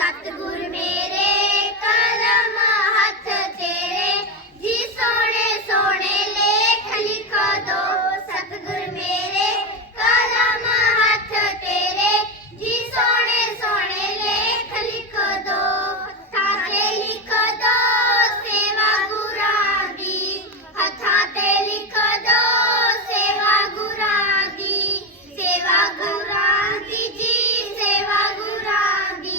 सतगुर मेरे कलम हथ तेरे, जी सोने सोने लेख लिख दो। सतगुर मेरे कलम हथ तेरे, जी सोने सोने लेख लिख दो। हत्थां ते लिख दो सेवा गुरां दी, हत्थां ते लिख दो सेवा गुरां दी, सेवा गुरां दी जी सेवा गुरां दी।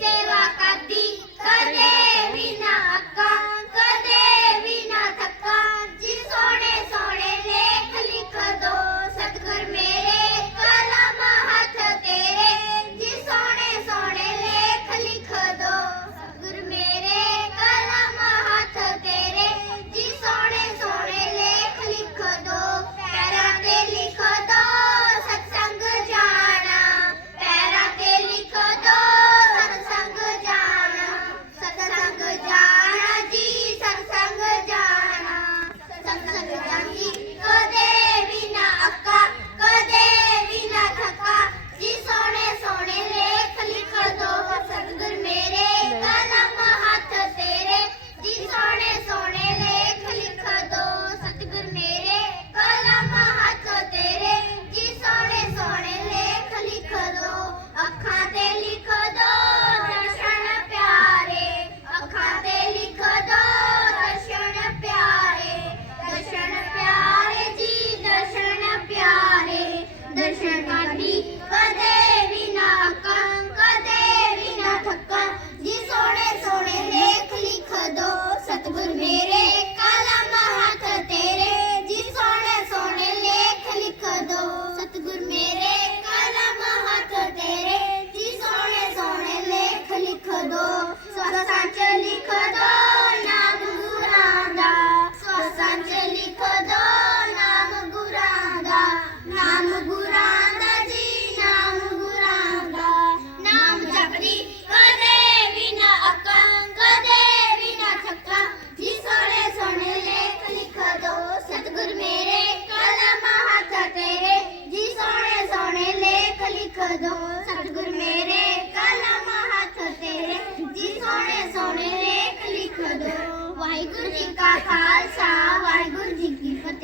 सेवा करदी कदे भी ना अक्का, कदे भी ना थक्का, जी सोने सोने लेख लिख दो। सतगुर मेरे कलम हथ तेरे, जी सोने सोने लेख लिख दो। सतगुर मेरे कलम हथ तेरे, जी सोने सोने लेख लिख दो। पैरां ते लिख दो सत्संग जाना, पैरां ते लिख दो सत्संग जाना, सत्संग जाना जी सत्संग जाना। सत्संग जानी कदे भी ना अक्का, कदे भी ना थक्का, जी सोने सोने लेख लिख दो। सतगुर मेरे कलम हथ तेरे, जी सोने सोने लेख लिख दो। सतगुर मेरे कलम हथ तेरे, जी सोने सोने लेख लिख दो। अखां ते लिख दो दर्शन प्यारे, अखां ते लिख दो दर्शन प्यारे, दर्शन प्यारे जी दर्शन प्यारे। दर्शन करनी कदे भी ना अक्का, कदे भी ना थक्का, जी सोने सोने लेख लिख दो। सतगुर मेरे कलम हथ तेरे, जी सोने सोने लेख लिख दो। सतगुर मेरे कलम हथ तेरे, जी सोने सोने लेख लिख दो। सवासां च लिख दो नाम गुरां दा, सवासां च लिख दो नाम गुरां दा, नाम गुरां दा जी नाम गुरां दा। नाम जपदी कदे भी ना अक्का, कदे भी ना थक्का, जी सोने सोने लेख लिख दो। सतगुर मेरे कलम हथ तेरे, जी सोने सोने लेख लिख दो। सतगुर मेरे कलम हथ तेरे, जी सोने सोने लेख लिख दो। वाहिगुरू जी का खालसा, वाहिगुरू